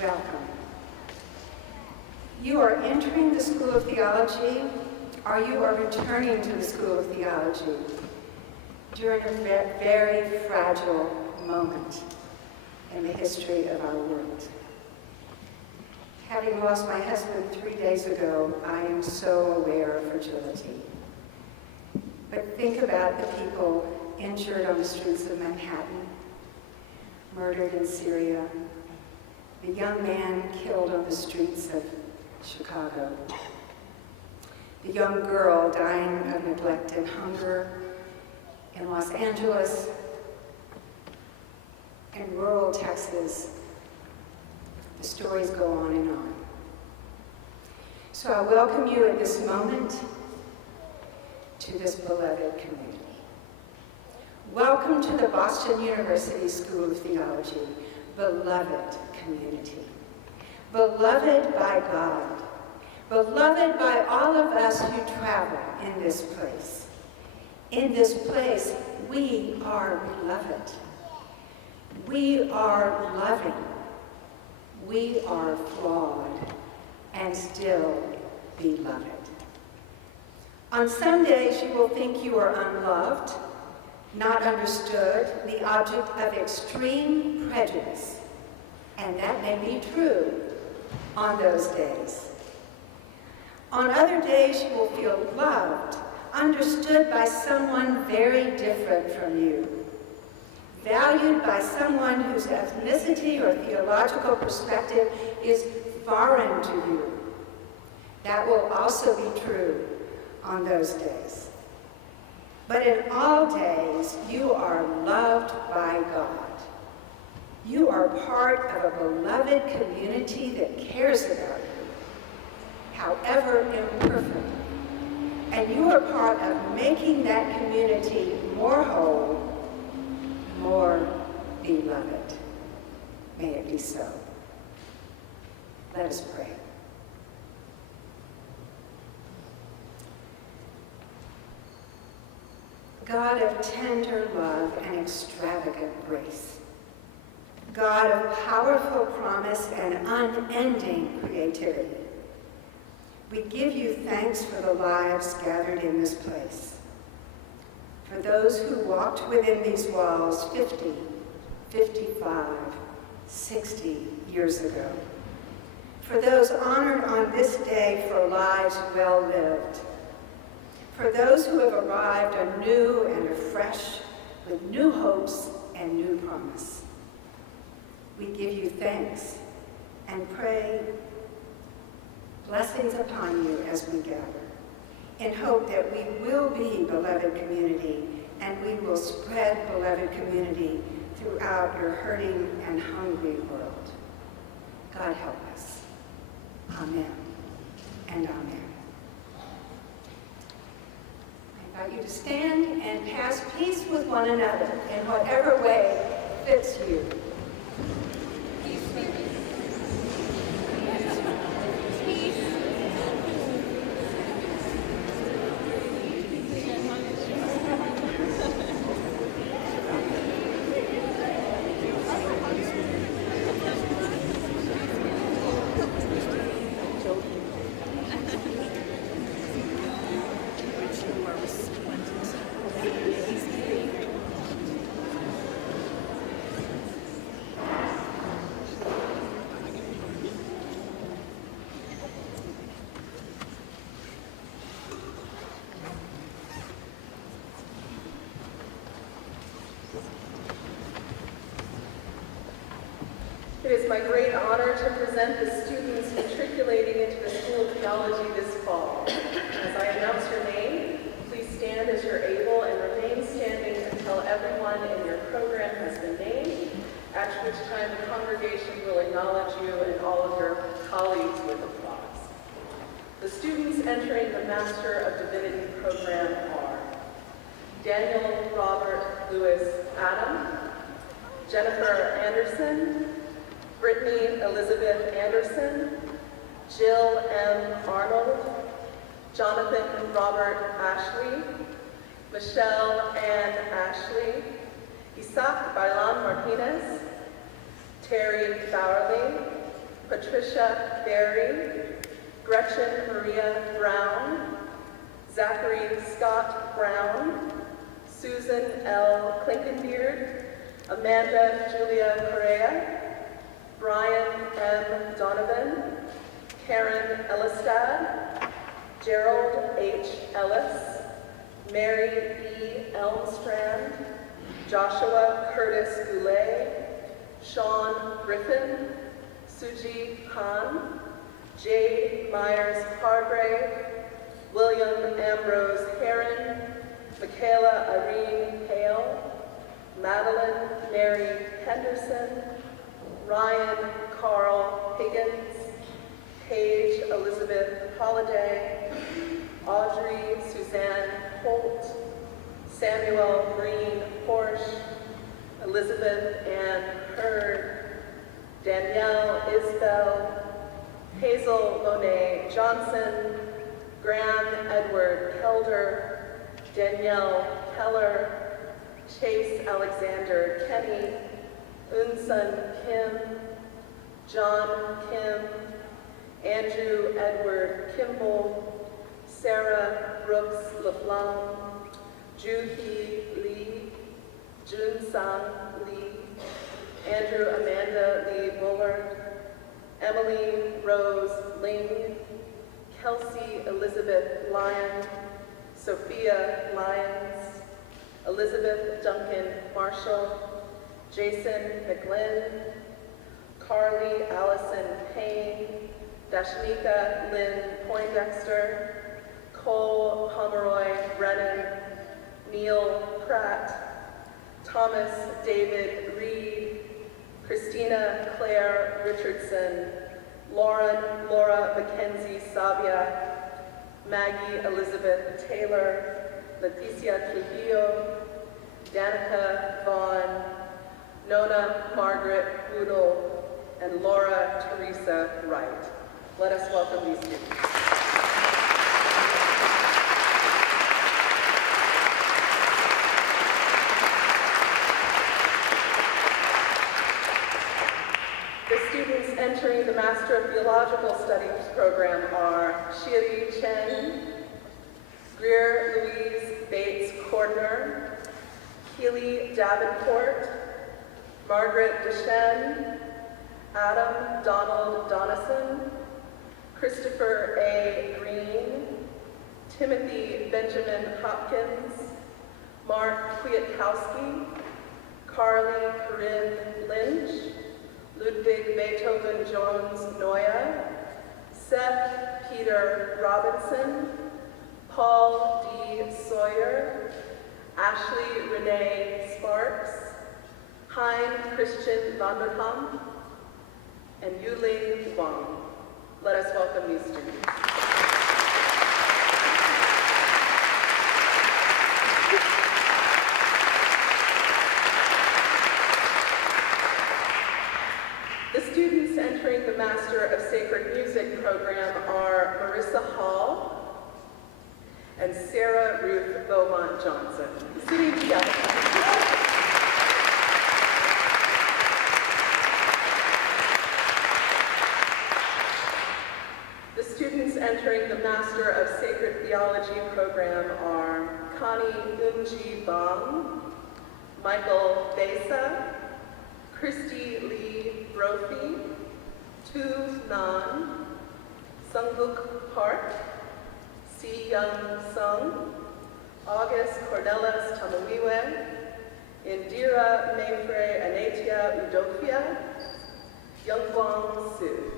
welcome. You are entering the School of Theology, or you are returning to the School of Theology during a very fragile moment in the history of our world. Having lost my husband 3 days ago, I am so aware of fragility. But think about the people injured on the streets of Manhattan, murdered in Syria, the young man killed on the streets of Chicago, the young girl dying of neglect and hunger in Los Angeles, in rural Texas. The stories go on and on. So I welcome you at this moment to this beloved community. Welcome to the Boston University School of Theology, beloved community. Beloved by God, beloved by all of us who travel in this place. In this place, we are beloved. We are loving. We are flawed and still beloved. On some days, you will think you are unloved, not understood, the object of extreme prejudice. And that may be true on those days. On other days, you will feel loved, understood by someone very different from you, valued by someone whose ethnicity or theological perspective is foreign to you. That will also be true on those days. But in all days, you are loved by God. You are part of a beloved community that cares about you, however imperfect. And you are part of making that community more whole, more beloved. May it be so. Let us pray. God of tender love and extravagant grace, God of powerful promise and unending creativity, we give you thanks for the lives gathered in this place, for those who walked within these walls 50, 55, 60 years ago, for those honored on this day for lives well lived, for those who have arrived anew and afresh with new hopes and new promise. We give you thanks and pray blessings upon you as we gather, in hope that we will be beloved community and we will spread beloved community throughout your hurting and hungry world. God help us. Amen and amen. I invite you to stand and pass peace with one another in whatever way fits you. It is my great honor to present the students matriculating into the School of Theology this fall. As I announce your name, please stand as you're able and remain standing until everyone in your program has been named, at which time the congregation will acknowledge you and all of your colleagues with applause. The students entering the Master of Divinity program are Daniel Robert Lewis Adam, Jennifer Anderson, Brittany Elizabeth Anderson, Jill M. Arnold, Jonathan Robert Ashley, Michelle Ann Ashley, Isaac Bailan Martinez, Terry Bowerly, Patricia Berry, Gretchen Maria Brown, Zachary Scott Brown, Susan L. Klinkenbeard, Amanda Julia Correa, Brian M. Donovan, Karen Ellistad, Gerald H. Ellis, Mary E. Elmstrand, Joshua Curtis Goulet, Sean Griffin, Suji Han, Jade Myers Hargrave, William Ambrose Heron, Michaela Irene Hale, Madeline Mary Henderson, Ryan Carl Higgins, Paige Elizabeth Holliday, Audrey Suzanne Holt, Samuel Green Horsch, Elizabeth Ann Hurd, Danielle Isbell, Hazel Monet Johnson, Graham Edward Kelder, Danielle Keller, Chase Alexander Kenny, Unsun Kim, John Kim, Andrew Edward Kimball, Sarah Brooks LeBlanc, Juhi Lee, Junsang Lee, Andrew Amanda Lee Bullard, Emily Rose Ling, Kelsey Elizabeth Lyon, Sophia Lyons, Elizabeth Duncan Marshall, Jason McGlynn, Carly Allison Payne, Dashnika Lynn Poindexter, Cole Pomeroy Brennan, Neil Pratt, Thomas David Reed, Christina Claire Richardson, Laura Mackenzie Savia, Maggie Elizabeth Taylor, Leticia Trujillo, Danica Vaughn, Nona Margaret Boodle, and Laura Teresa Wright. Let us welcome these students. The students entering the Master of Theological Studies program are Shiri Chen, Greer Louise Bates Cordner, Keely Davenport, Margaret Deschen, Adam Donald Donison, Christopher A. Green, Timothy Benjamin Hopkins, Mark Kwiatkowski, Carly Corinne Lynch, Ludwig Beethoven Jones Noya, Seth Peter Robinson, Paul D. Sawyer, Ashley Renee Sparks, Hein Christian Vanderham, and Yuling Wang. Let us welcome these students. The students entering the Master of Sacred Music program are Marissa Hall and Sarah Ruth Beaumont Johnson. Sitting together. The students entering the Master of Sacred Theology program are Connie Unji Bang, Michael Besa, Christy Lee Brophy, Tu Nan, Sunguk Park, Si Young Sung, August Cornelis Tamawiwe, Indira Mayfrey Anatia Udofia, Youngguang Su.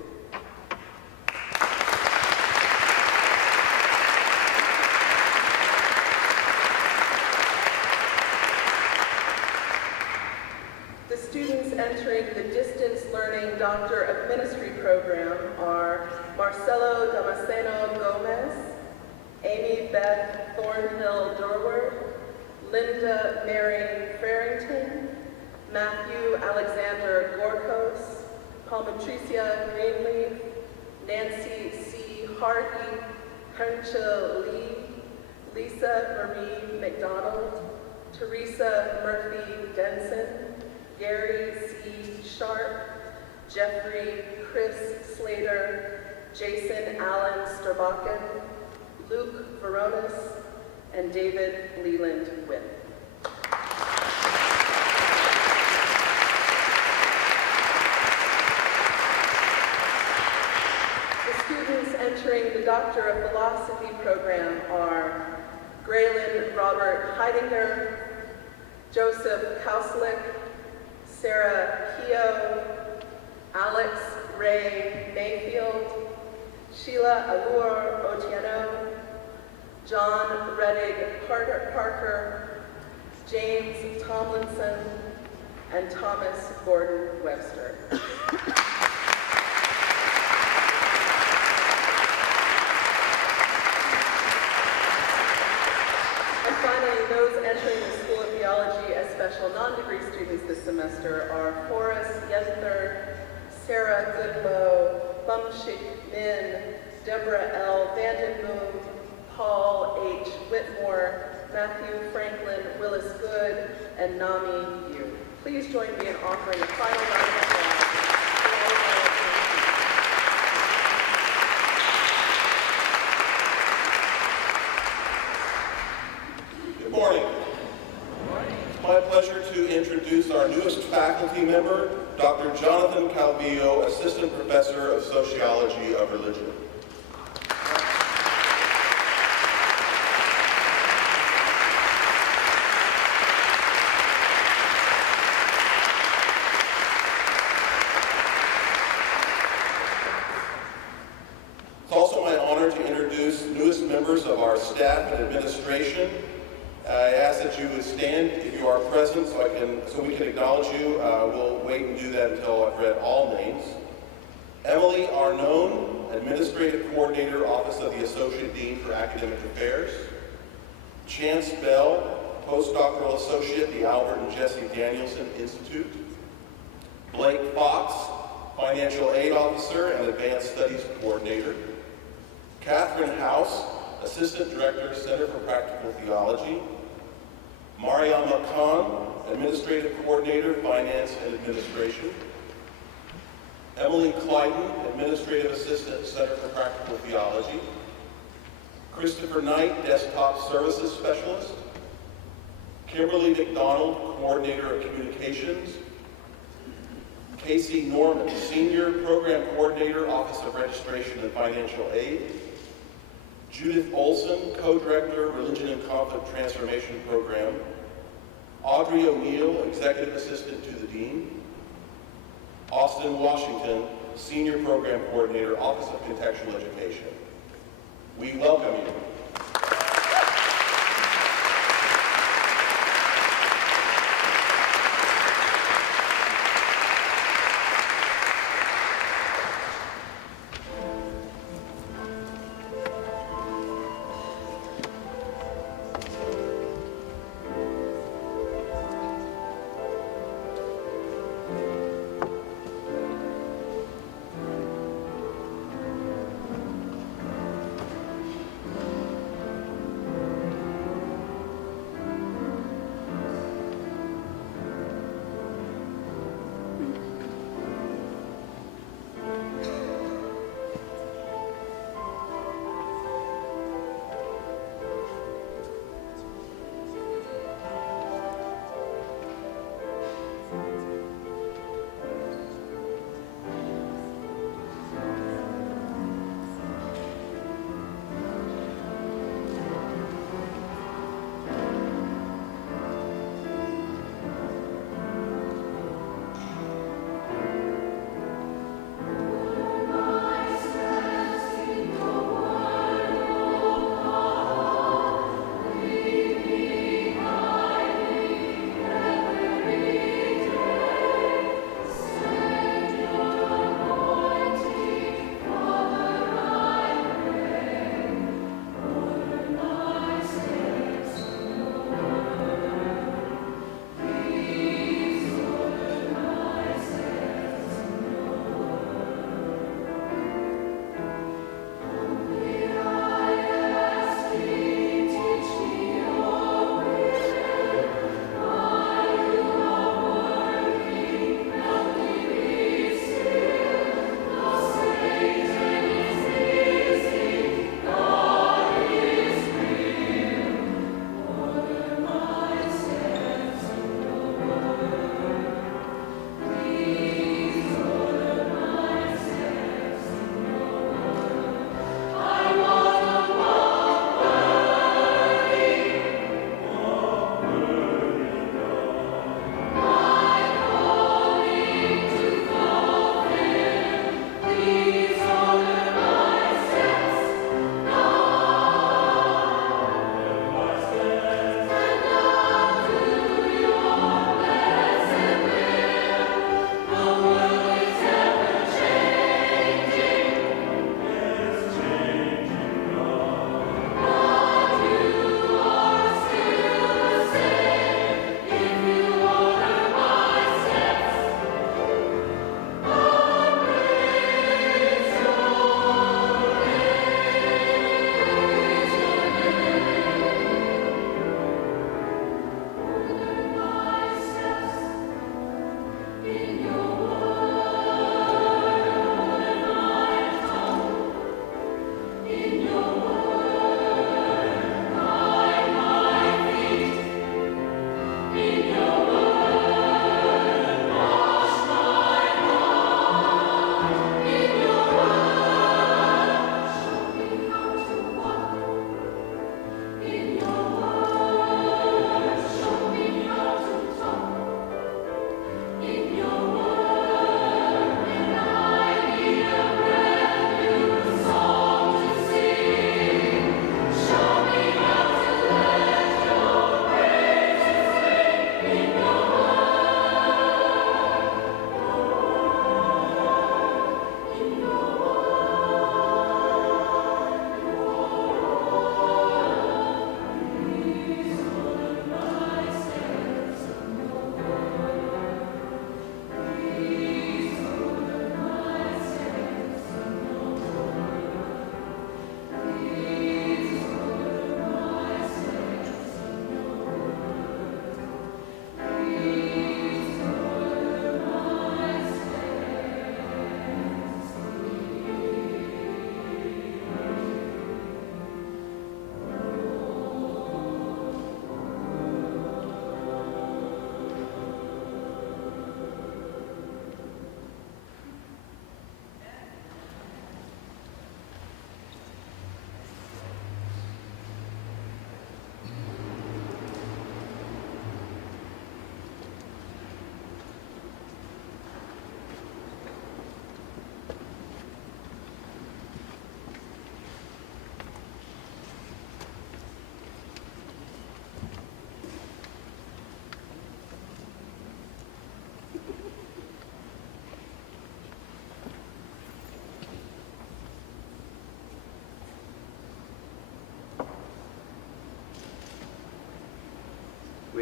The students entering the Distance Learning Doctor of Ministry program are Marcelo Damasceno Gomez, Amy Beth Thornhill Durward, Linda Mary Farrington, Matthew Alexander Gorkos, Palmatricia Greenleaf, Nancy C. Hardy, Huncha Lee, Lisa Marie McDonald, Teresa Murphy Denson, Gary C. Sharp, Jeffrey Chris Slater, Jason Allen Starbakken, Luke Veronis, and David Leland Whip. The students entering the Doctor of Philosophy program are Graylin Robert Heidinger, Joseph Kauslik, Sarah Keogh, Alex Ray Mayfield, Sheila Allure Otieno, John Reddig Parker, James Tomlinson, and Thomas Gordon Webster. And finally, those entering the School of Theology as special non-degree students this semester are Forrest Yenther, Sarah Goodlow, Bumshik Min, Deborah L. Vandenboom, Paul H. Whitmore, Matthew Franklin Willis Good, and Nami Yu. Please join me in offering a final round of applause to all of our attendees. Good morning. It's my pleasure to introduce our newest faculty member, Dr. Jonathan Calvillo, Assistant Professor of Sociology of Religion. It's also my honor to introduce newest members of our staff and administration. I ask that you would stand if you are present so we can acknowledge you. We'll wait and do that until I've read all names. Emily Arnone, Administrative Coordinator, Office of the Associate Dean for Academic Affairs. Chance Bell, Postdoctoral Associate, the Albert and Jesse Danielson Institute. Blake Fox, Financial Aid Officer and Advanced Studies Coordinator. Catherine House, Assistant Director, Center for Practical Theology. Mariama Khan, Administrative Coordinator, Finance and Administration. Emily Clyden, Administrative Assistant, Center for Practical Theology. Christopher Knight, Desktop Services Specialist. Kimberly McDonald, Coordinator of Communications. Casey Norman, Senior Program Coordinator, Office of Registration and Financial Aid. Judith Olson, Co-Director, Religion and Conflict Transformation Program. Audrey O'Neill, Executive Assistant to the Dean. Austin Washington, Senior Program Coordinator, Office of Contextual Education. We welcome you.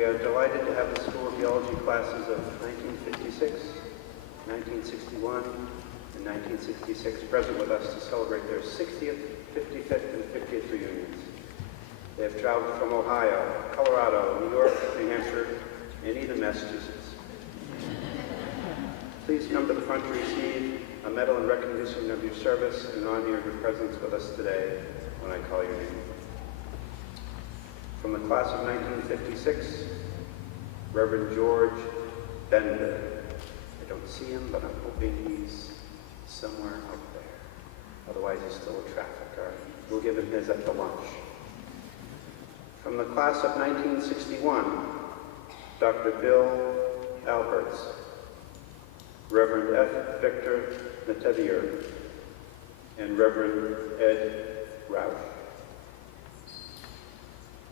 are delighted to have the School of Theology classes of 1956, 1961, and 1966 present with us to celebrate their 60th, 55th, and 50th reunions. They have traveled from Ohio, Colorado, New York, New Hampshire, and even Massachusetts. Please come to the front to receive a medal in recognition of your service and honor of your presence with us today when I call your name. From the class of 1956, Reverend George Bender. I don't see him, but I'm hoping he's somewhere up there. Otherwise, he's still in traffic. All right. We'll give him his at the lunch. From the class of 1961, Dr. Bill Alberts, Reverend F. Victor Metavier, and Reverend Ed Rauch.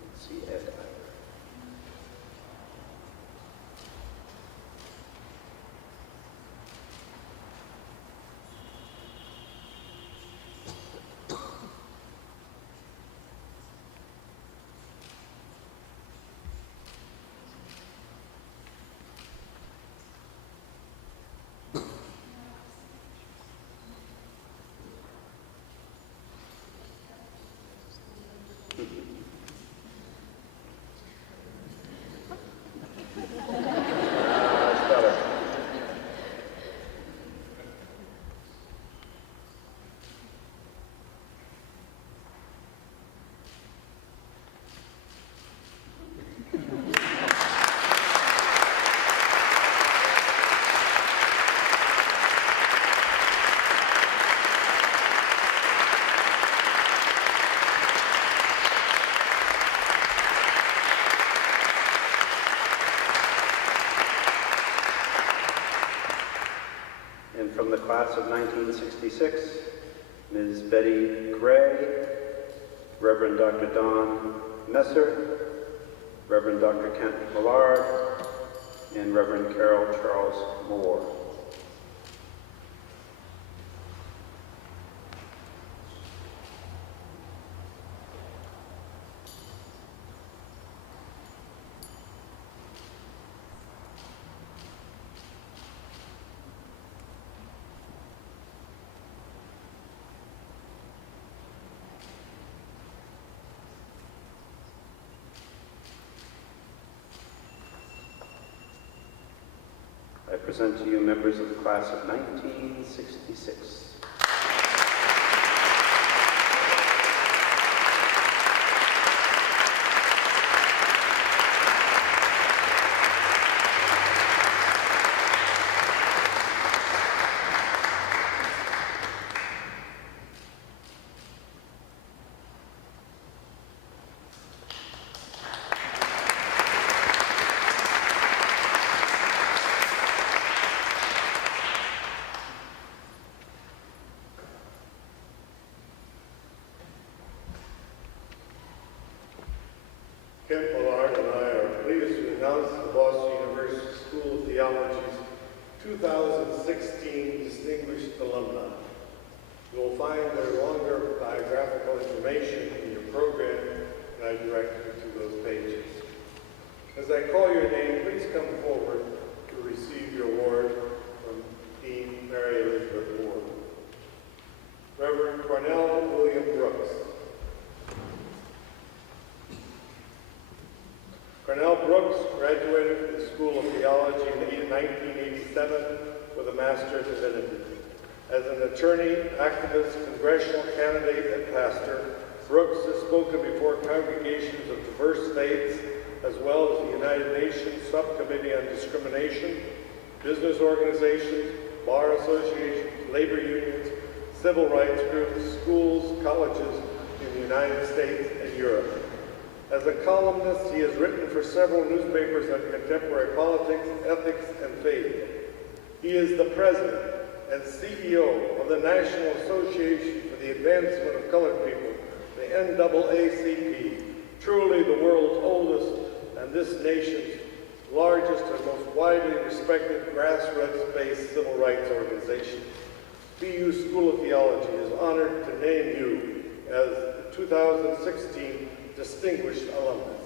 Let's see Ed. From the class of 1966, Ms. Betty Gray, Reverend Dr. Don Messer, Reverend Dr. Kent Millard, and Reverend Carol Charles Moore. I present to you members of the class of 1966. Kent Millard and I are pleased to announce the Boston University School of Theology's 2016 Distinguished Alumni. You will find their longer biographical information in your program, and I direct you to those pages. As I call your name, please come forward to receive your award from Dean Mary Elizabeth Ward. Reverend Cornell William Brooks. Cornell Brooks graduated from the School of Theology in 1987 with a Master of Divinity. As an attorney, activist, congressional candidate, and pastor, Brooks has spoken before congregations of diverse faiths, as well as the United Nations Subcommittee on Discrimination, business organizations, bar associations, labor unions, civil rights groups, schools, colleges in the United States and Europe. As a columnist, he has written for several newspapers on contemporary politics, ethics, and faith. He is the president and CEO of the National Association for the Advancement of Colored People, the NAACP, truly the world's oldest and this nation's largest and most widely respected grassroots-based civil rights organization. BU School of Theology is honored to name you as the 2016 Distinguished Alumnus.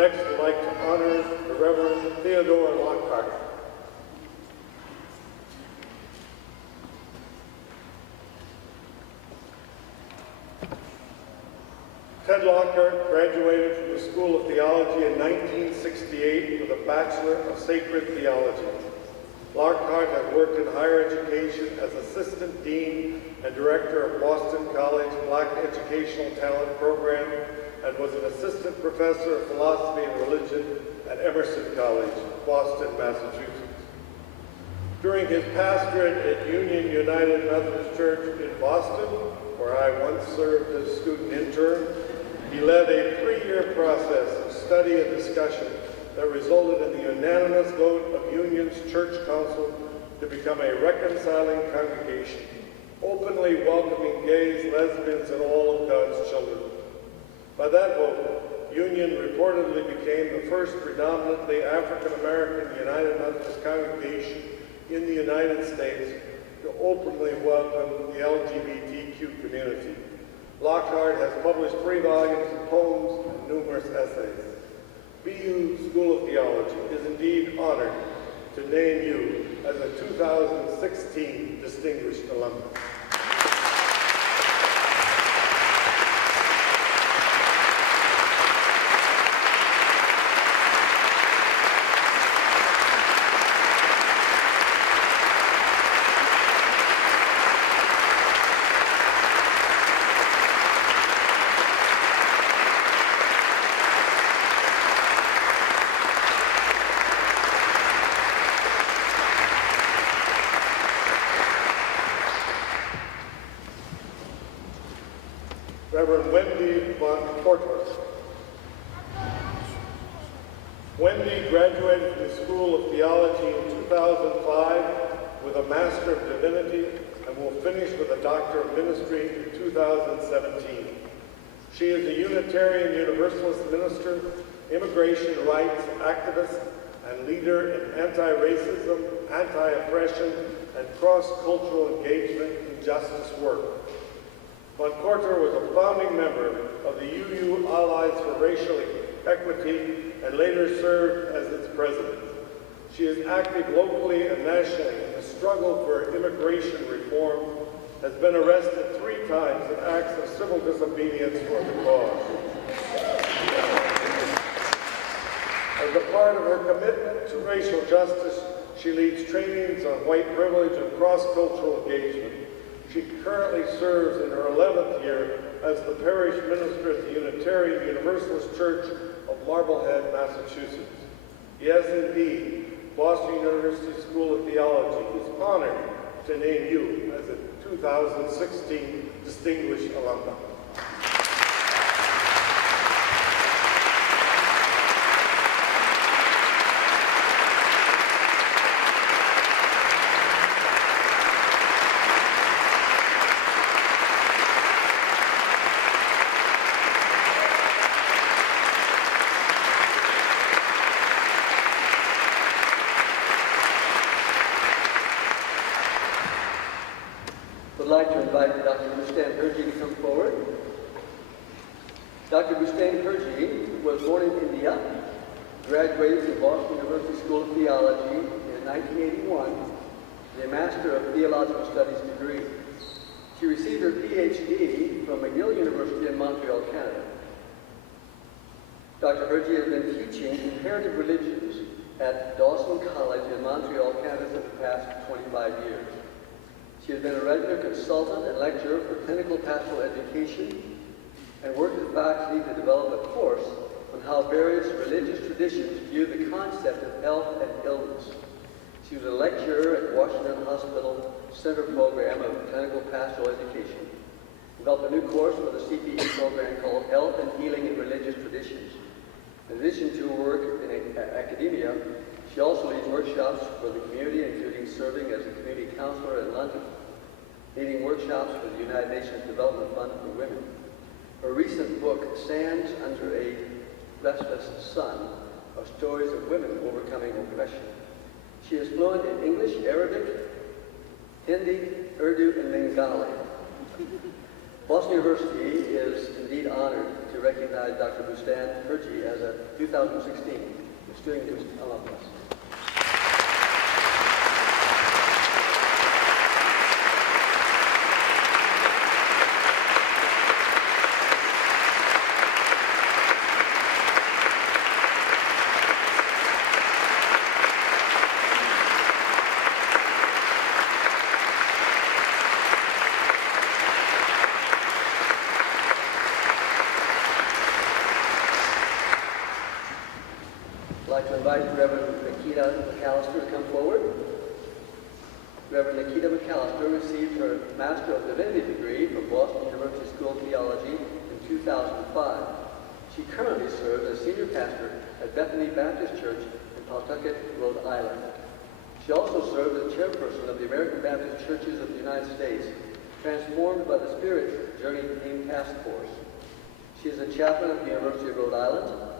Next, I'd like to honor the Reverend Theodore Lockhart. Ted Lockhart graduated from the School of Theology in 1968 with a Bachelor of Sacred Theology. Lockhart has worked in higher education as Assistant Dean and Director of Boston College Black Educational Talent Program and was an Assistant Professor of Philosophy and Religion at Emerson College, Boston, Massachusetts. During his pastorate at Union United Methodist Church in Boston, where I once served as student intern, he led a 3-year process of study and discussion that resulted in the unanimous vote of Union's Church Council to become a reconciling congregation, openly welcoming gays, lesbians, and all of God's children. By that vote, Union reportedly became the first predominantly African-American United Methodist congregation in the United States to openly welcome the LGBTQ community. Lockhart has published 3 volumes of poems and numerous essays. BU School of Theology is indeed honored to name you as a 2016 Distinguished Alumnus. Reverend Wendy von Portworth. Wendy graduated from the School of Theology in 2005 with a Master of Divinity and will finish with a Doctor of Ministry in 2017. She is a Unitarian Universalist minister, immigration rights activist, and leader in anti-racism, anti-oppression, and cross-cultural engagement in justice work. Von Korter was a founding member of the UU Allies for Racial Equity and later served as its president. She is active locally and nationally in the struggle for immigration reform, has been arrested 3 times in acts of civil disobedience for the cause. As a part of her commitment to racial justice, she leads trainings on white privilege and cross-cultural engagement. She currently serves in her 11th year as the parish minister at the Unitarian Universalist Church of Marblehead, Massachusetts. Yes, indeed, Boston University School of Theology is honored to name you as a 2016 Distinguished Alumni. I'd like to invite Dr. Bustan Herji to come forward. Dr. Bustan Herji was born in India, graduated from Boston University School of Theology in 1981 with a Master of Theological Studies degree. She received her PhD from McGill University in Montreal, Canada. Dr. Herji has been teaching comparative religions at Dawson College in Montreal, Canada for the past 25 years. She has been a regular consultant and lecturer for clinical pastoral education and worked with faculty to develop a course on how various religious traditions view the concept of health and illness. She was a lecturer at Washington Hospital Center Program of Clinical Pastoral Education, developed a new course for the CPE program called Health and Healing in Religious Traditions. In addition to her work in academia, she also leads workshops for the community, including serving as a community counselor in London, leading workshops for the United Nations Development Fund for Women. Her recent book, Sands Under a Restless Sun, are stories of women overcoming oppression. She is fluent in English, Arabic, Hindi, Urdu, and Bengali. Boston Boston University is indeed honored to recognize Dr. Bustan Herji as a 2016 Distinguished Alumnus. I'd like to invite Reverend Nikita McAllister to come forward. Reverend Nikita McAllister received her Master of Divinity degree from Boston University School of Theology in 2005. She currently serves as senior pastor at Bethany Baptist Church in Pawtucket, Rhode Island. She also serves as chairperson of the American Baptist Churches of the United States, Transformed by the Spirit Journey Team Task Force. She is a chaplain at the University of Rhode Island,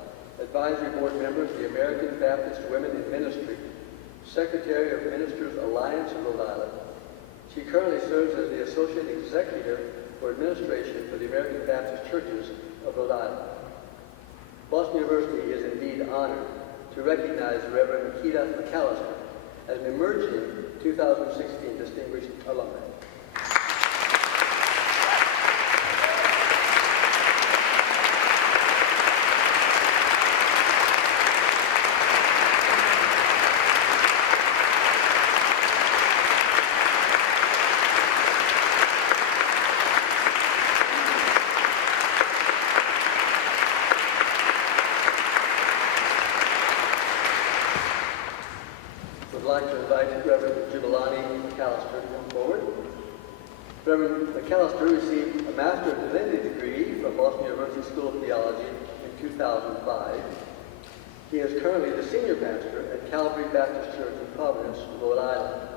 advisory board member of the American Baptist Women in Ministry, secretary of Ministers Alliance of Rhode Island. She currently serves as the associate executive for administration for the American Baptist Churches of Rhode Island. Boston University is indeed honored to recognize Reverend Nikita McAllister as an emerging 2016 Distinguished Alumni. I'd like to invite Reverend Jubilani McAllister to come forward. Reverend McAllister received a Master of Divinity degree from Boston University School of Theology in 2005. He is currently the senior pastor at Calvary Baptist Church in Providence, Rhode Island.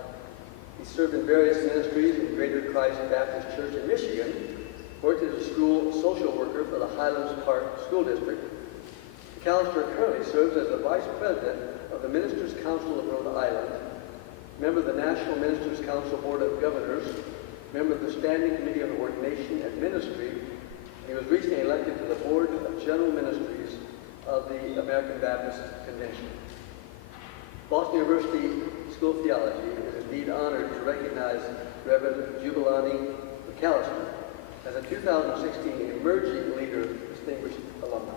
He served in various ministries in Greater Christ Baptist Church in Michigan, worked as a school social worker for the Highlands Park School District. McAllister currently serves as the Vice President of the Ministers' Council of Rhode Island, member of the National Ministers' Council Board of Governors, member of the Standing Committee on Ordination and Ministry, and he was recently elected to the Board of General Ministries of the American Baptist Convention. Boston University School of Theology is indeed honored to recognize Reverend Jubilani McAllister as a 2016 Emerging Leader Distinguished Alumni.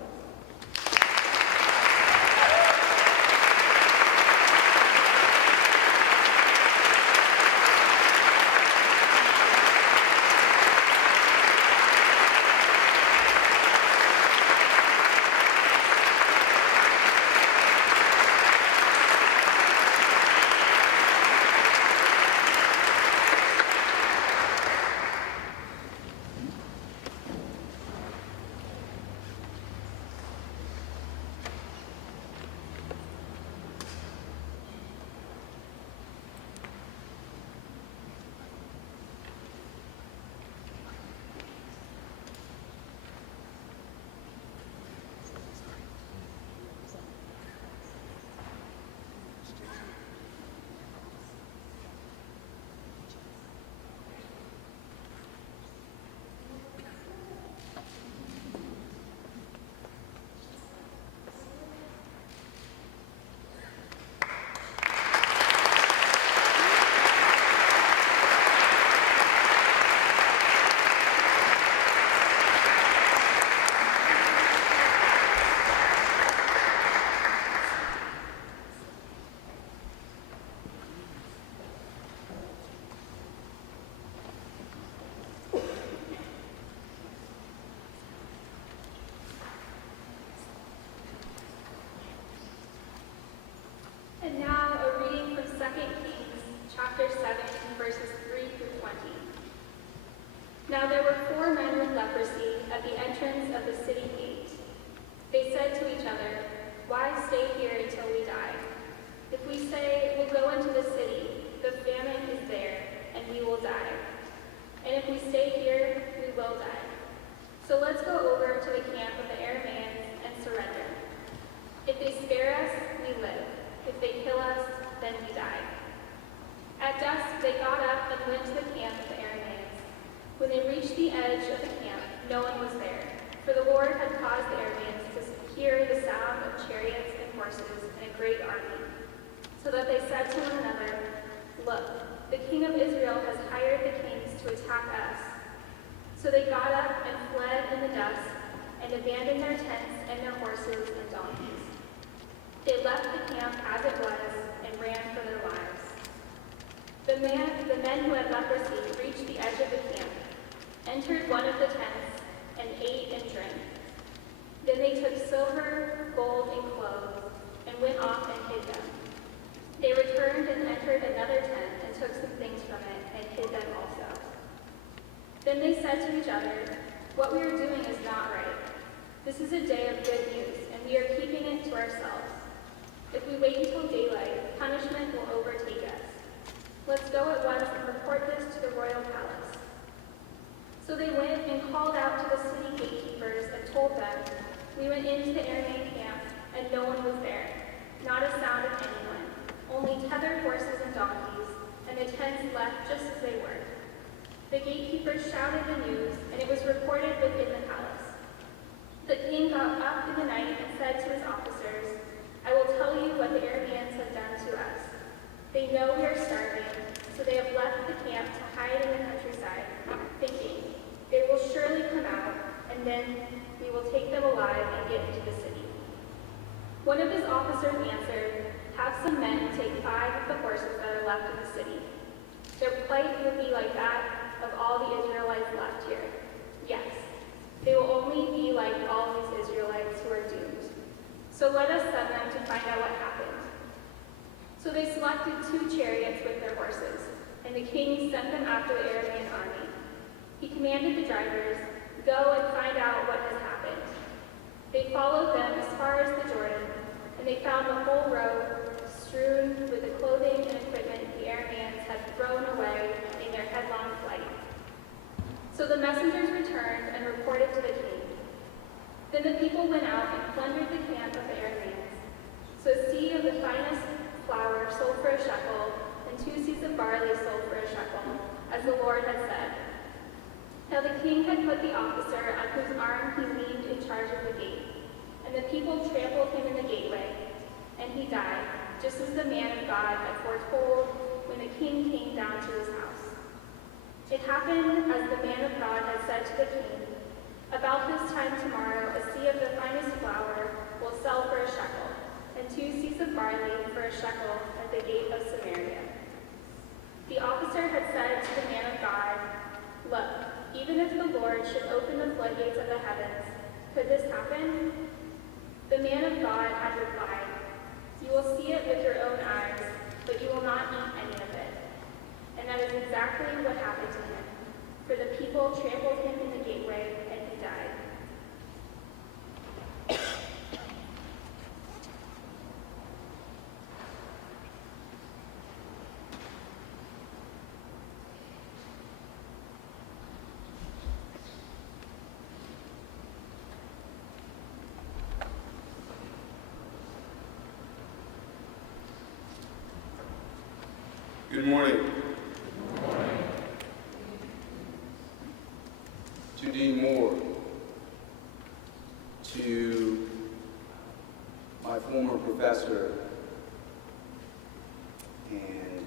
And now a reading from 2 Kings, chapter 7, verses 3 through 20. Now there were 4 men with leprosy at the entrance of the city gate. They said to each other, "Why stay here until we die? If we say, 'We'll go into the city,' the famine is there, and we will die. And if we stay here, we will die. So let's go over to the camp of the Arameans and surrender. If they spare us, we live. If they kill us, then we die." At dusk they got up and went to the camp of the Arameans. When they reached the edge of the camp, caused the Arameans to hear the sound of chariots and horses and a great army, so that they said to one another, "Look, the king of Israel has hired the kings to attack us." So they got up and fled in the dust and abandoned their tents and their horses and donkeys. They left the camp as it was and ran for their lives. The men who had leprosy reached the edge of the camp, entered one of the tents, and ate and drank. Then they took silver, gold, and clothes and went off and hid them. They returned and entered another tent and took some things from it and hid them also. Then they said to each other, "What we are doing is not right. This is a day of good news, and we are keeping it to ourselves. If we wait until daylight, punishment will overtake us. Let's go at once and report this to the royal palace." So they went and called out to the city gatekeepers and told them, "We went into the Aramean camp, and no one was there, not a sound of anyone, only tethered horses and donkeys, and the tents left just as they were." The gatekeepers shouted the news, and it was reported within the palace. The king got up in the night and said to his officers, "I will tell you what the Arameans have done to us. They know we are starving, so they have left the camp to hide in the countryside, thinking, 'They will surely come out, and then we will take them alive and get into the city.'" One of his officers answered, "Have some men take 5 of the horses that are left in the city. Their plight will be like that of all the Israelites left here. Yes, they will only be like all these Israelites who are doomed. So let us send them to find out what happened." So they selected 2 chariots with their horses, and the king sent them after the Aramean army. He commanded the drivers, "Go and find out what has happened." They followed them as far as the Jordan, and they found the whole road strewn with the clothing and equipment the Arameans had thrown away in their headlong flight. So the messengers returned and reported to the king. Then the people went out and plundered the camp of the Arameans. So a seed of the finest flour sold for a shekel, and 2 seeds of barley sold for a shekel, as the Lord had said. Now the king had put the officer on whose arm he leaned in charge of the gate, and the people trampled him in the gateway, and he died, just as the man of God had foretold when the king came down to his house. It happened as the man of God had said to the king, "About this time tomorrow, a seah of the finest flour will sell for a shekel, and 2 seahs of barley for a shekel at the gate of Samaria." The officer had said to the man of God, "Look, even if the Lord should open the floodgates of the heavens, could this happen?" The man of God had replied, "You will see it with your own eyes, but you will not eat any of it." And that is exactly what happened to him, for the people trampled him in the gateway, and he died. Good morning. To Dean Moore, to my former professor and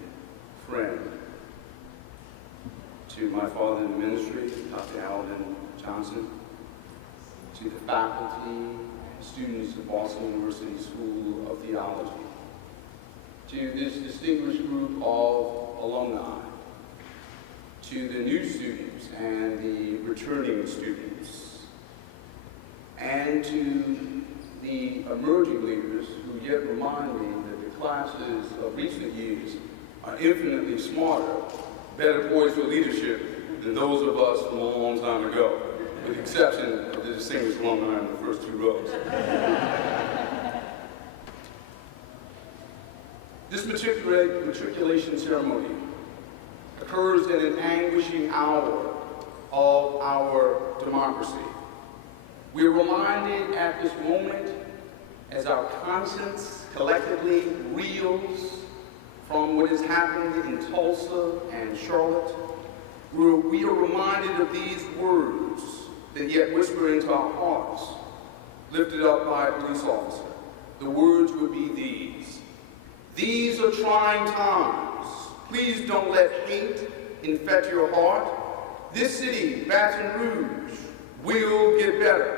friend, to my father in the ministry, Dr. Alvin Johnson, to the faculty and students of Boston University School of Theology, to this distinguished group of alumni, to the new students and the returning students, and to the emerging leaders who yet remind me that the classes of recent years are infinitely smarter, better poised for leadership than those of us from a long time ago, with the exception of the distinguished alumni in the first 2 rows. This matriculation ceremony occurs in an anguishing hour of our democracy. We are reminded at this moment, as our conscience collectively reels from what has happened in Tulsa and Charlotte, we are reminded of these words that yet whisper into our hearts. lifted up by a police officer, the words would be these. These are trying times. Please don't let hate infect your heart. This city, Baton Rouge, will get better.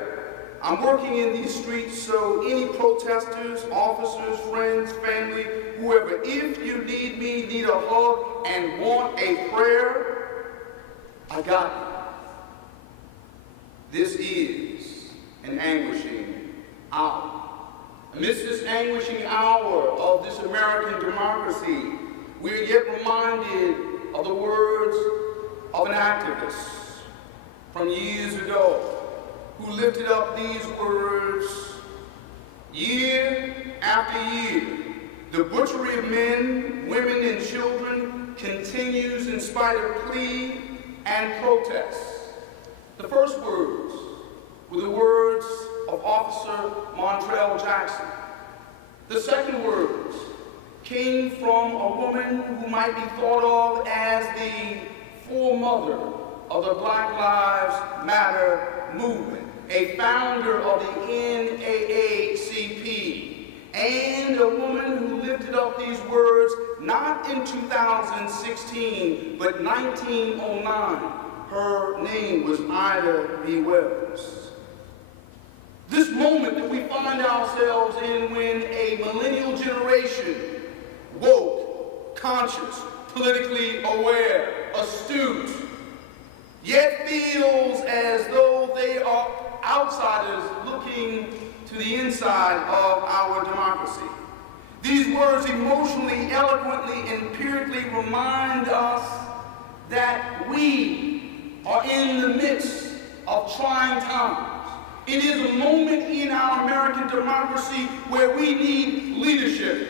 I'm working in these streets, so any protesters, officers, friends, family, whoever, if you need me, need a hug, and want a prayer, I got you. This is an anguishing hour. Amidst this anguishing hour of this American democracy, we are yet reminded of the words of an activist from years ago who lifted up these words year after year. The butchery of men, women, and children continues in spite of plea and protest. The first words were the words of Officer Montrell Jackson. The second words came from a woman who might be thought of as the foremother of the Black Lives Matter movement, a founder of the NAACP, and a woman who lifted up these words not in 2016, but 1909. Her name was Ida B. Wells. This moment that we find ourselves in when a millennial generation, woke, conscious, politically aware, astute, yet feels as though they are outsiders looking to the inside of our democracy. These words emotionally, eloquently, and empirically remind us that we are in the midst of trying times. It is a moment in our American democracy where we need leadership,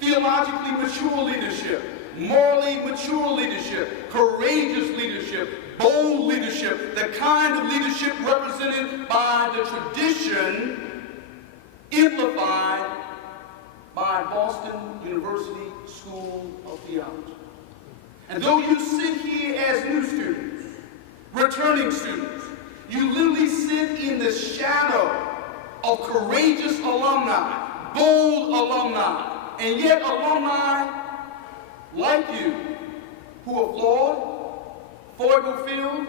theologically mature leadership, morally mature leadership, courageous leadership, bold leadership, the kind of leadership represented by the tradition amplified by Boston University School of Theology. And though you sit here as new students, returning students, you literally sit in the shadow of courageous alumni, bold alumni, and yet alumni like you who are flawed, foible-filled,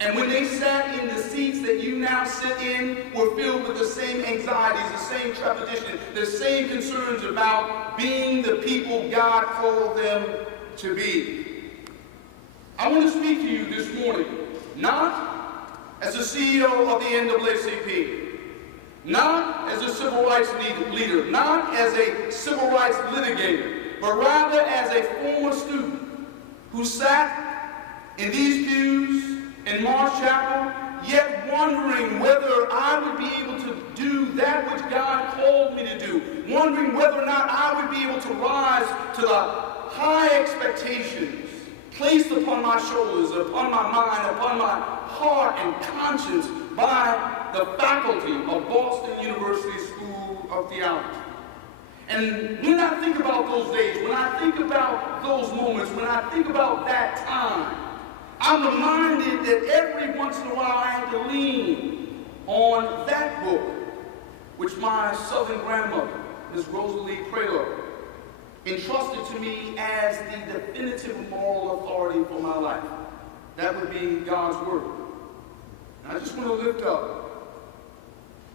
and when they sat in the seats that you now sit in were filled with the same anxieties, the same trepidation, the same concerns about being the people God called them to be. I want to speak to you this morning, not as the CEO of the NAACP, not as a civil rights leader, not as a civil rights litigator, but rather as a former student who sat in these pews in Marsh Chapel, yet wondering whether I would be able to do that which God called me to do, wondering whether or not I would be able to rise to the high expectations placed upon my shoulders, upon my mind, upon my heart and conscience by the faculty of Boston University School of Theology. And when I think about those days, when I think about those moments, when I think about that time, I'm reminded that every once in a while I had to lean on that book, which my Southern grandmother, Miss Rosalie Prelo, entrusted to me as the definitive moral authority for my life. That would be God's Word. And I just want to lift up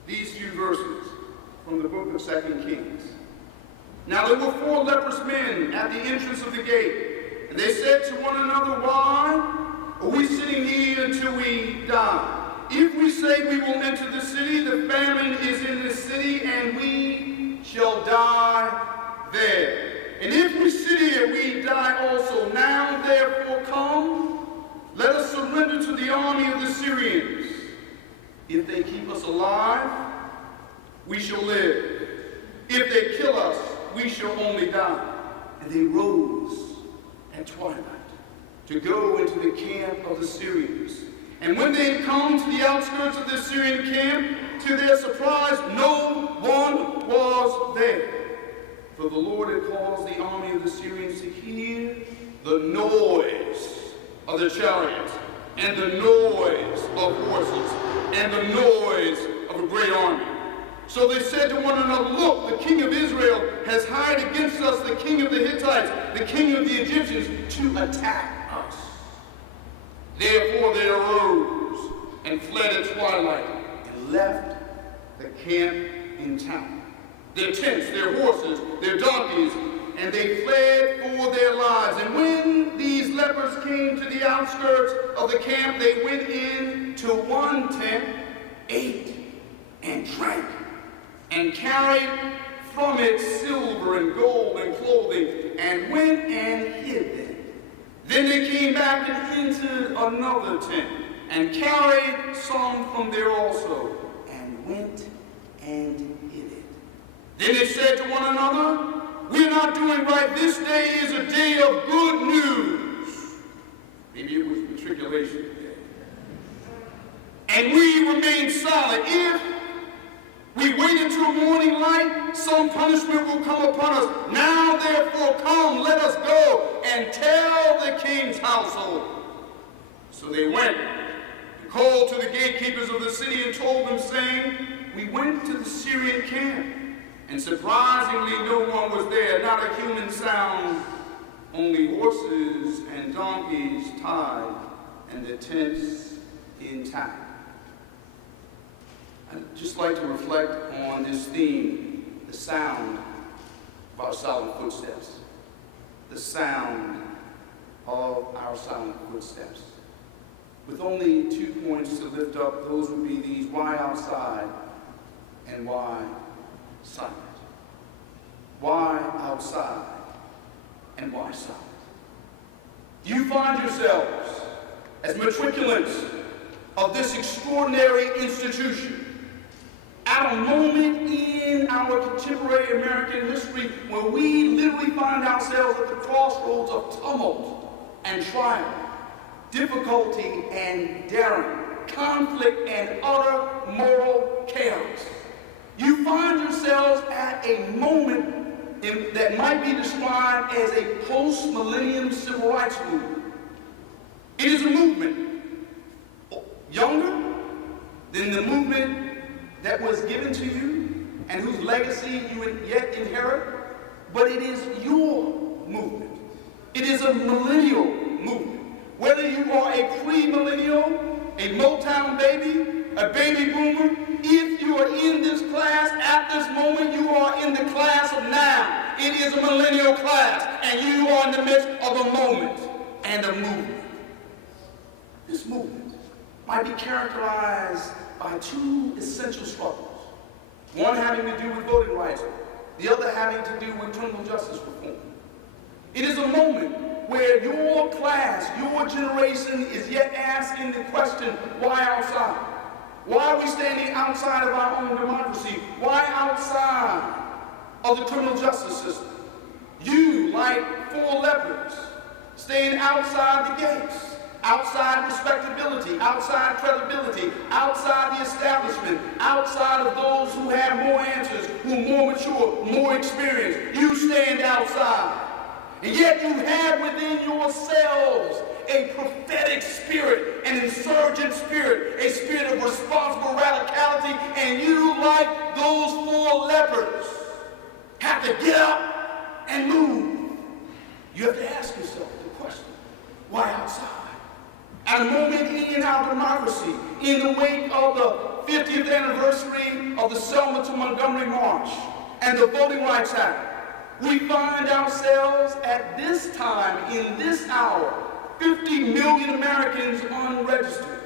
these few verses from the book of 2 Kings. Now there were 4 leprous men at the entrance of the gate, and they said to one another, "Why are we sitting here until we die? If we say we will enter the city, the famine is in the city, and we shall die there. And if we sit here, we die also. Now therefore come, let us surrender to the army of the Syrians. If they keep us alive, we shall live. If they kill us, we shall only die." And they rose at twilight to go into the camp of the Syrians. And when they had come to the outskirts of the Syrian camp, to their surprise, no one was there. For the Lord had caused the army of the Syrians to hear the noise of the chariots, and the noise of horses, and the noise of a great army. So they said to one another, look, the king of Israel has hired against us the king of the Hittites, the king of the Egyptians, to attack us. Therefore they arose and fled at twilight and left the camp in town, their tents, their horses, their donkeys, and they fled for their lives. And when these lepers came to the outskirts of the camp, they went in to one tent, ate and drank, and carried from it silver and gold and clothing, and went and hid them. Then they came back and entered another tent, and carried some from there also, and went and hid it. Then they said to one another, we're not doing right. This day is a day of good news. Maybe it was Matriculation Day. And we remain silent. If we wait until morning light, some punishment will come upon us. Now, therefore, come, let us go and tell the king's household. So they went and called to the gatekeepers of the city and told them, saying, we went to the Syrian camp, and surprisingly no one was there, not a human sound, only horses and donkeys tied, and the tents intact. I'd just like to reflect on this theme, the sound of our silent footsteps. The sound of our silent footsteps. With only 2 points to lift up, those would be these: why outside and why silent. Why outside and why silent? You find yourselves as matriculants of this extraordinary institution at a moment in our contemporary American history where we literally find ourselves at the crossroads of tumult and triumph, difficulty and daring, conflict and utter moral chaos. You find yourselves at a moment that might be described as a post-millennium civil rights movement. It is a movement younger than the movement that was given to you and whose legacy you would yet inherit, but it is your movement. It is a millennial movement. Whether you are a pre-millennial, a Motown baby, a baby boomer, if you are in this class at this moment, you are in the class of now. It is a millennial class, and you are in the midst of a moment and a movement. This movement might be characterized by 2 essential struggles. One having to do with voting rights, the other having to do with criminal justice reform. It is a moment where your class, your generation is yet asking the question, why outside? Why are we standing outside of our own democracy? Why outside of the criminal justice system? You, like 4 lepers, staying outside the gates, outside respectability, outside credibility, outside the establishment, outside of those who have more answers, who are more mature, more experienced. You stand outside. And yet you have within yourselves a prophetic spirit, an insurgent spirit, a spirit of responsible radicality, and you, like those 4 lepers, have to get up and move. You have to ask yourself the question, why outside? At a moment in our democracy, in the wake of the 50th anniversary of the Selma to Montgomery March and the Voting Rights Act, we find ourselves at this time, in this hour, 50 million Americans unregistered.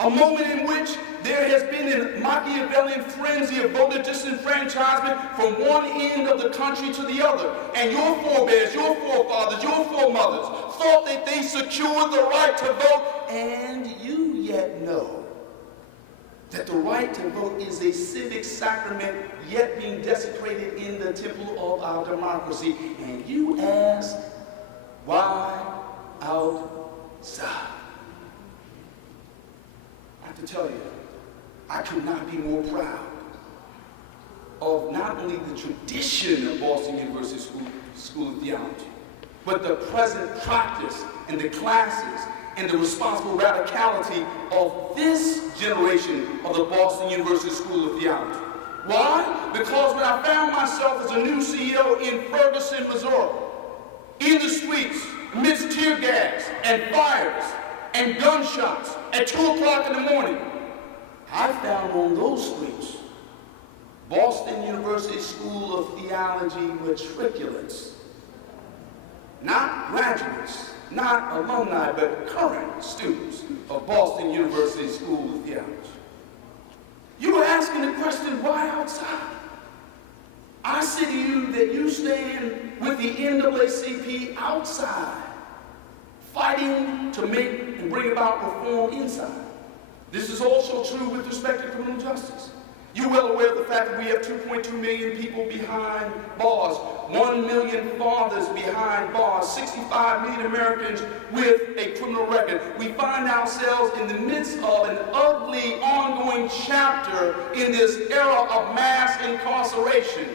A moment in which there has been a Machiavellian frenzy of voter disenfranchisement from one end of the country to the other. And your forebears, your forefathers, your foremothers thought that they secured the right to vote, and you yet know that the right to vote is a civic sacrament yet being desecrated in the temple of our democracy. And you ask, why outside? I have to tell you, I could not be more proud of not only the tradition of Boston University School of Theology, but the present practice and the classes and the responsible radicality of this generation of the Boston University School of Theology. Why? Because when I found myself as a new CEO in Ferguson, Missouri, in the streets, amidst tear gas and fires and gunshots at 2 o'clock in the morning, I found on those streets Boston University School of Theology matriculants, not graduates, not alumni, but current students of Boston University School of Theology. You were asking the question, why outside? I say to you that you stand with the NAACP outside, fighting to make and bring about reform inside. This is also true with respect to criminal justice. You're well aware of the fact that we have 2.2 million people behind bars, 1 million fathers behind bars, 65 million Americans with a criminal record. We find ourselves in the midst of an ugly, ongoing chapter in this era of mass incarceration.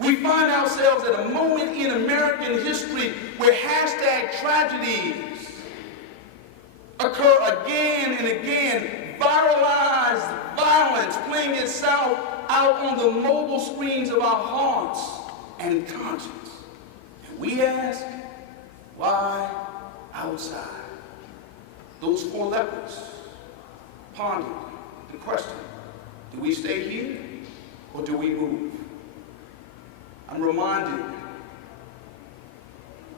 We find ourselves at a moment in American history where hashtag tragedies occur again and again, viralized violence playing itself out on the mobile screens of our hearts and conscience. And we ask, why outside? Those 4 lepers pondered the question, do we stay here or do we move? I'm reminded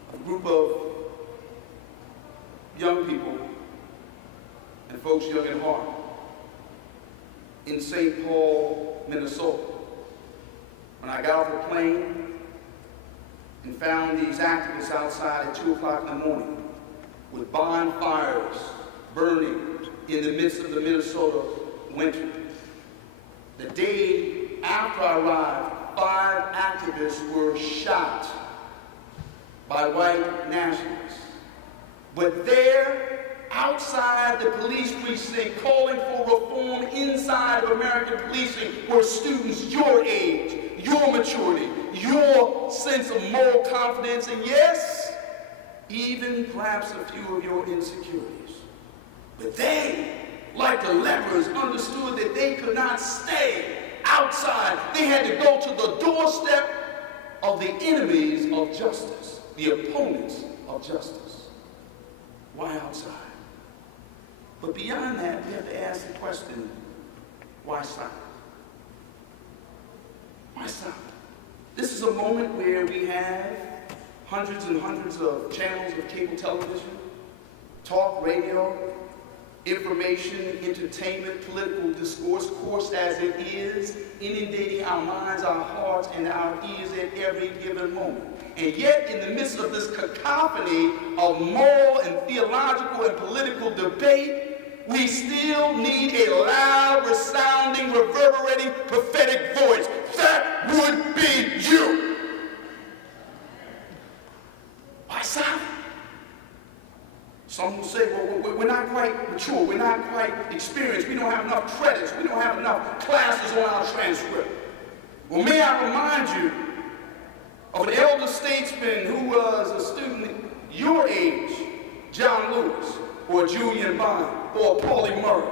of a group of young people and folks young at heart in St. Paul, Minnesota. When I got off the plane and found these activists outside at 2 o'clock in the morning with bonfires burning in the midst of the Minnesota winter. The day after I arrived, 5 activists were shot by white nationalists. But there, outside the police precinct, calling for reform inside of American policing, were students your age, your maturity, your sense of moral confidence, and yes, even perhaps a few of your insecurities. But they, like the lepers, understood that they could not stay outside. They had to go to the doorstep of the enemies of justice, the opponents of justice. Why outside? But beyond that, we have to ask the question, why stop? Why stop? This is a moment where we have hundreds and hundreds of channels of cable television, talk radio, information, entertainment, political discourse, coursed as it is, inundating our minds, our hearts, and our ears at every given moment. And yet, in the midst of this cacophony of moral and theological and political debate, we still need a loud, resounding, reverberating, prophetic voice. That would be you. Why silent? Some will say, well, we're not quite mature, we're not quite experienced, we don't have enough credits, we don't have enough classes on our transcript. Well, may I remind you of an elder statesman who was a student your age, John Lewis, or Julian Bond, or Paulie Murray,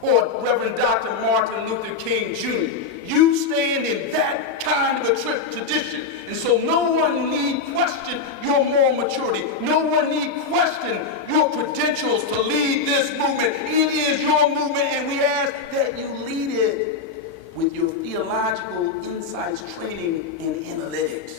or Reverend Dr. Martin Luther King Jr. You stand in that kind of a tradition. And so no one need question your moral maturity. No one need question your credentials to lead this movement. It is your movement, and we ask that you lead it with your theological insights, training, and analytics.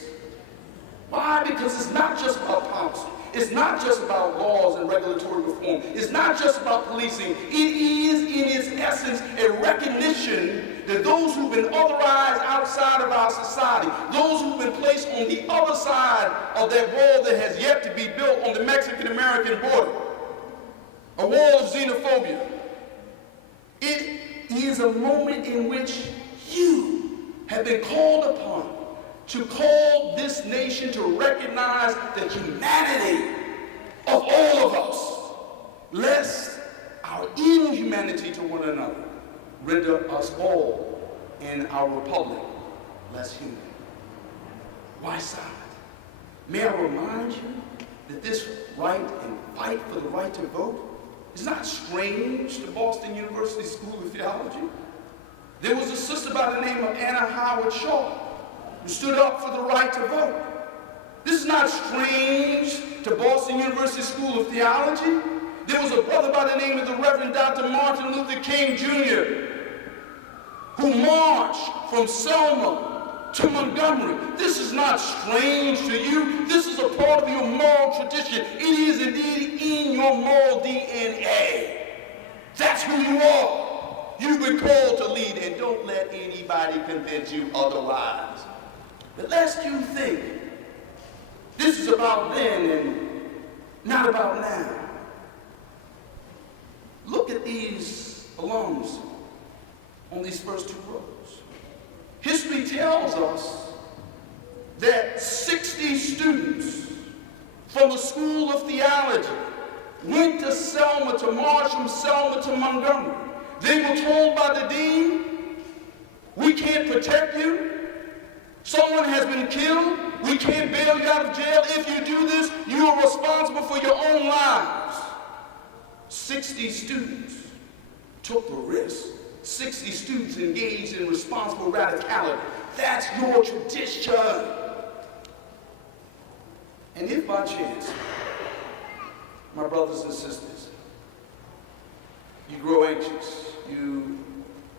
Why? Because it's not just about policy. It's not just about laws and regulatory reform. It's not just about policing. It is, in its essence, a recognition that those who've been otherized outside of our society, those who've been placed on the other side of that wall that has yet to be built on the Mexican-American border, a wall of xenophobia, it is a moment in which you have been called upon to call this nation to recognize the humanity of all of us, lest our inhumanity to one another render us all in our republic less human. Why silent? May I remind you that this right and fight for the right to vote is not strange to Boston University University School of Theology. There was a sister by the name of Anna Howard Shaw who stood up for the right to vote. This is not strange to Boston University School of Theology. There was a brother by the name of the Reverend Dr. Martin Luther King Jr. who marched from Selma to Montgomery. This is not strange to you. This is a part of your moral tradition. It is indeed in your moral DNA. That's who you are. You've been called to lead, and don't let anybody convince you otherwise. But lest you think this is about then and not about now. Look at these alums on these first two rows. History tells us that 60 students from the School of Theology went to Selma, to Marsh, from Selma to Montgomery. They were told by the dean, we can't protect you. Someone has been killed. We can't bail you out of jail. If you do this, you are responsible for your own lives. 60 students took the risk. 60 students engaged in responsible radicality. That's your tradition. And if by chance, my brothers and sisters, you grow anxious, you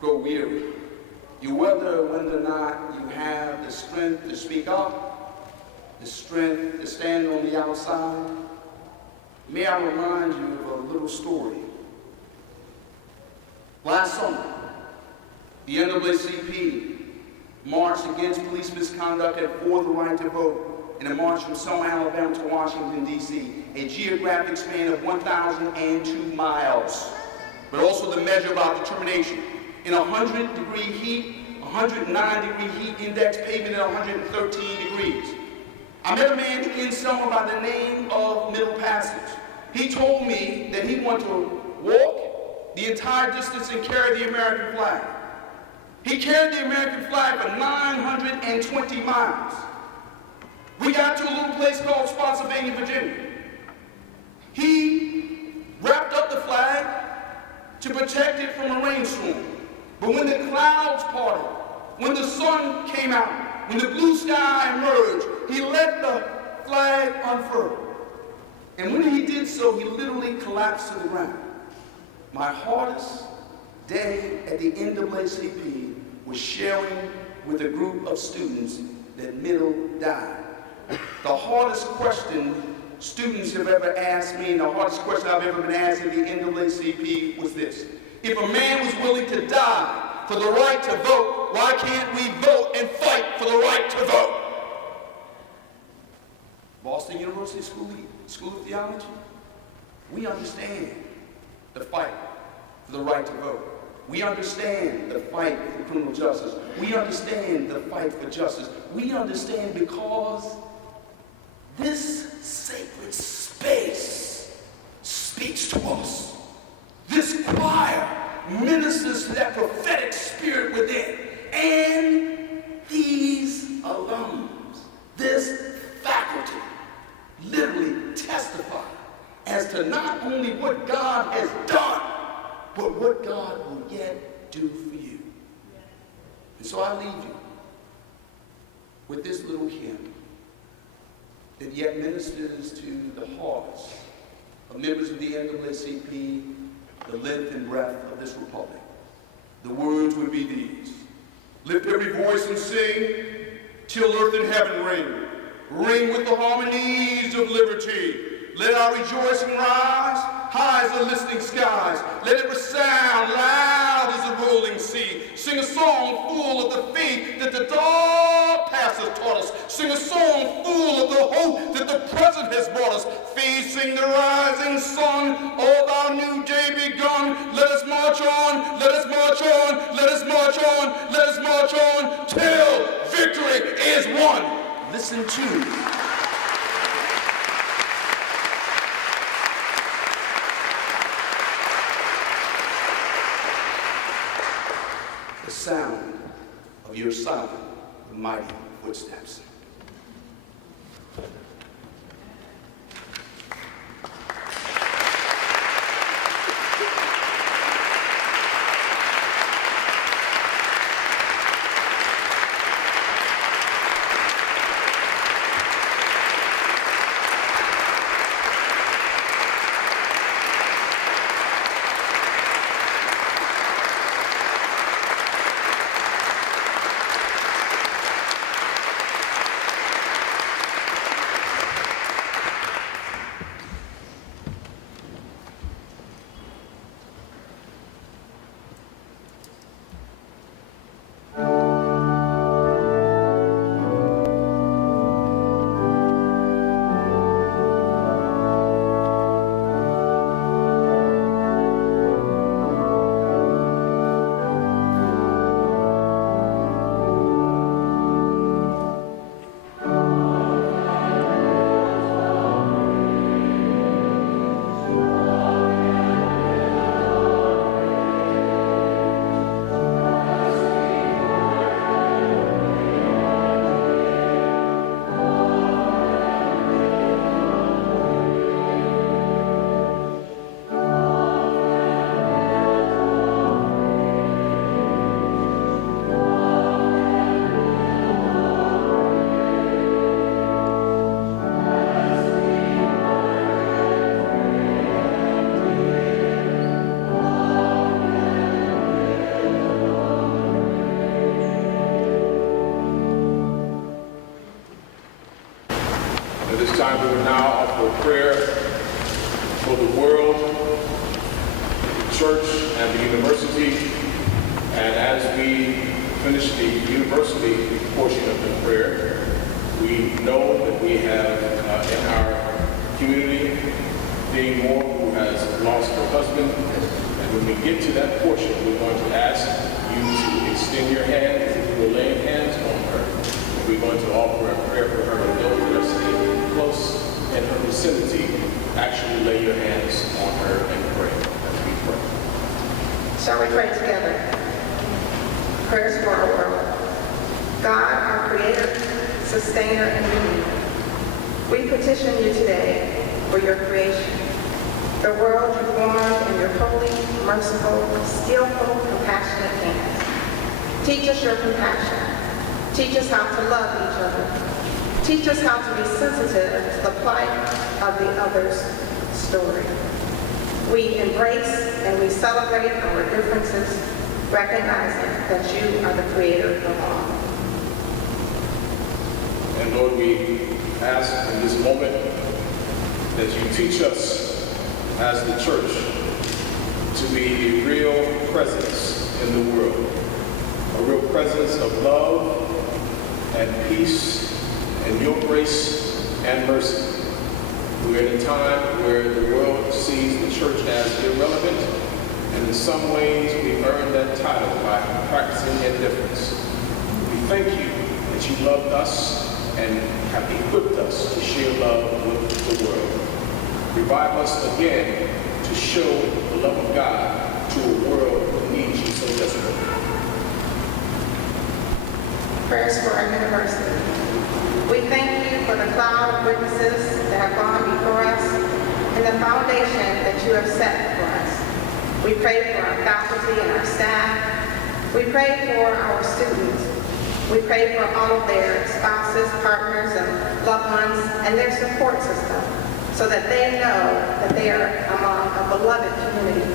grow weary, you wonder whether or not you have the strength to speak up, the strength to stand on the outside, may I remind you of a little story. Last summer, the NAACP marched against police misconduct and for the right to vote in a march from Selma, Alabama to Washington, D.C., a geographic span of 1,002 miles, but also the measure of our determination. In 100-degree heat, 109-degree heat index, pavement at 113 degrees. I met a man in Selma by the name of Middle Passage. He told me that he wanted to walk the entire distance and carry the American flag. He carried the American flag for 920 miles. We got to a little place called Spotsylvania, Virginia. He wrapped up the flag to protect it from a rainstorm. But when the clouds parted, when the sun came out, when the blue sky emerged, he let the flag unfurl. And when he did so, he literally collapsed to the ground. My hardest day at the NAACP was sharing with a group of students that Middle died. The hardest question students have ever asked me, and the hardest question I've ever been asked at the NAACP was this: if a man was willing to die for the right to vote, why can't we vote and fight for the right to vote? Boston University School of Theology, we understand the fight for the right to vote. We understand the fight for criminal justice. We understand the fight for justice. We understand because this sacred space speaks to us. This choir ministers to that prophetic spirit within. And these alums, this faculty, literally testify as to not only what God has done, but what God will yet do for you. And so I leave you with this little hymn that yet ministers to the hearts of members of the NAACP, the length and breadth of this republic. The words would be these: lift every voice and sing till earth and heaven ring. Ring with the harmonies of liberty. Let our rejoicing rise high as the listening skies. Let it resound loud as the rolling sea. Sing a song full of the faith that the dark past has taught us. Sing a song full of the hope that the present has brought us. Facing the rising sun of our new day begun. Let us march on, let us march on, let us march on, let us march on till victory is won. Listen to the sound of your silent, mighty footsteps. we will now offer a prayer for the world, the church, and the university. And as we finish the university portion of the prayer, we know that we have in our community Dean Moore, who has lost her husband. And when we get to that portion, we're going to ask you to extend your hand as if you were laying hands on her. And we're going to offer a prayer for her, and those that are sitting close in her vicinity, actually lay your hands on her and pray as we pray. Shall we pray together? Prayers for our world. God, our creator, sustainer, and redeemer, we petition you today for your creation, the world you formed in your holy, merciful, skillful, compassionate hands. Teach us your compassion. Teach us how to love each other. Teach us how to be sensitive to the plight of the other's story. We embrace and we celebrate our differences, recognizing that you are the creator of all. And Lord, we ask in this moment that you teach us as the church to be a real presence in the world, a real presence of love and peace and your grace and mercy. We're in a time where the world sees the church as irrelevant, and in some ways we've earned that title by practicing indifference. We thank you that you loved us and have equipped us to share love with the world. Revive us again to show the love of God to a world that needs you so desperately. Prayers for our university. We thank you for the cloud of witnesses that have gone before us and the foundation that you have set for us. We pray for our faculty and our staff. We pray for our students. We pray for all of their spouses, partners, and loved ones, and their support system, so that they know that they are among a beloved community.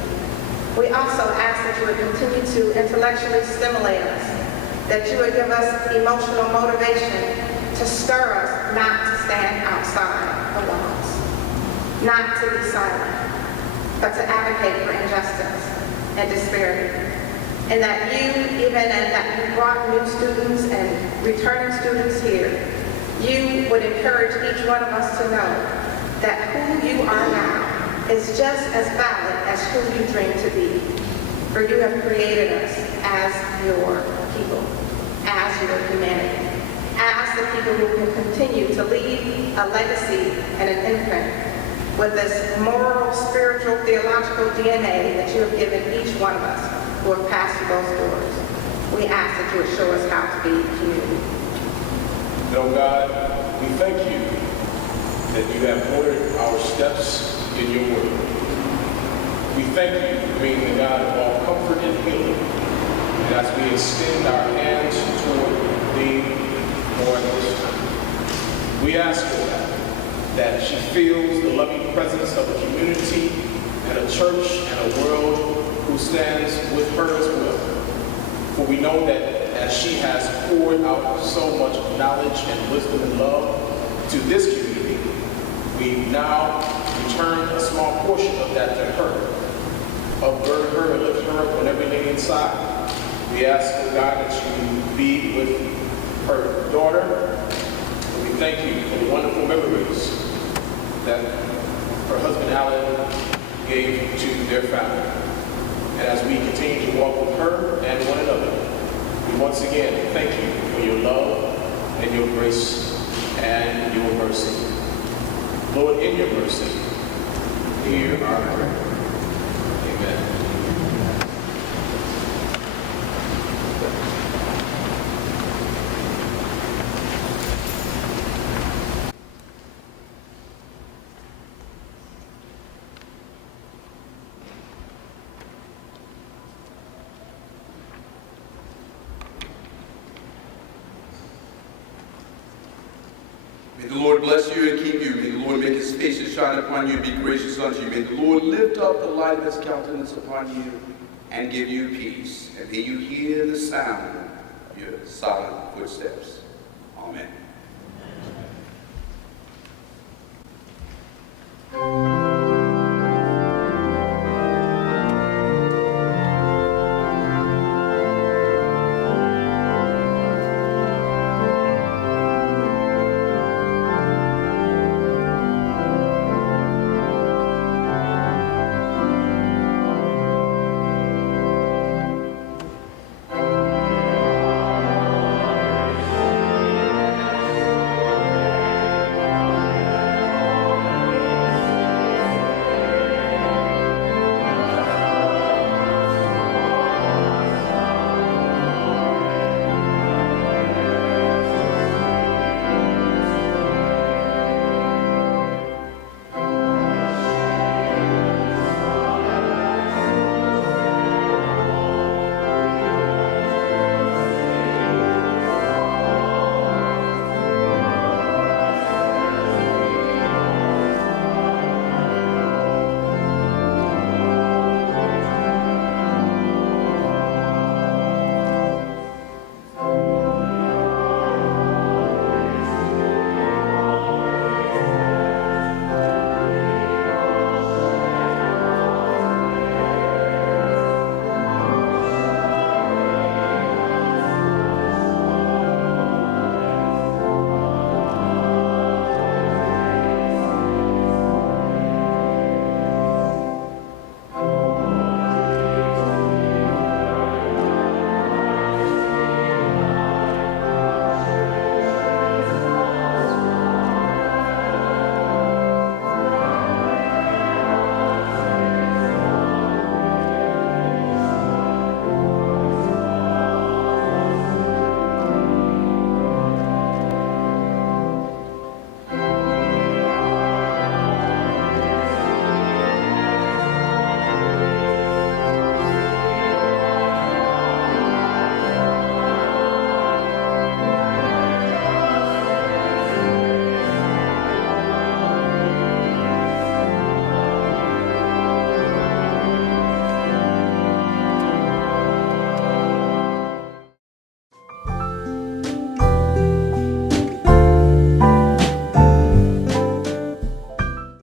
We also ask that you would continue to intellectually stimulate us, that you would give us emotional motivation to stir us not to stand outside the walls, not to be silent, but to advocate for injustice and disparity. And that you, even and that you brought new students and returning students here, you would encourage each one of us to know that who you are now is just as valid as who you dream to be. For you have created us as your people, as your humanity, as the people who can continue to leave a legacy and an imprint with this moral, spiritual, theological DNA that you have given each one of us who have passed through those doors. We ask that you would show us how to be community. Oh God, we thank you that you have ordered our steps in your word. We thank you for being the God of all comfort and healing. And as we extend our hands toward thee more this time, we ask for that she feels the loving presence of a community and a church and a world who stands with her as well. For we know that as she has poured out so much knowledge and wisdom and love to this community, we now return a small portion of that to her, upgird her and lift her up on every day inside. We ask, oh God, that you be with her daughter. And we thank you for the wonderful memories that her husband Alan gave to their family. And as we continue to walk with her and one another, we once again thank you for your love and your grace and your mercy. Lord, in your mercy, hear our prayer. Amen. May the Lord bless you and keep you. May the Lord make his face to shine upon you and be gracious unto you. May the Lord lift up the light of his countenance upon you and give you peace. And may you hear the sound of your silent footsteps. Amen.